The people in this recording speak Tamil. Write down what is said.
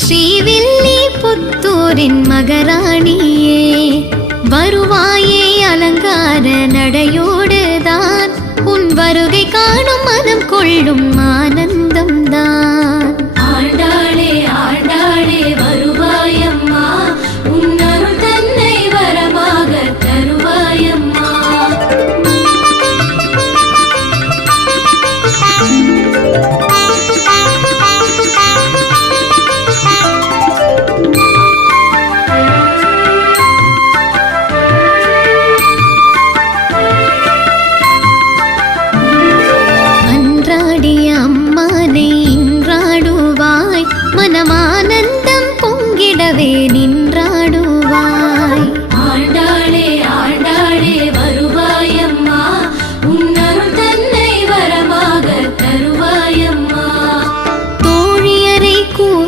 ஸ்ரீவில்லி புத்தூரின் மகராணியே, வருவாயே அலங்கார நடையோடுதான், உன் வருகை காணும் மனம் கொள்ளும் ஆனந்தம்தான். ஆண்டாளே ஆண்டாளே வருவாயம்மா, உன் அருள் தன்னை வரமாக தருவாயம்மா. அன்றாடிய அம்மானை இன்றாடுவாய், மனமானந்த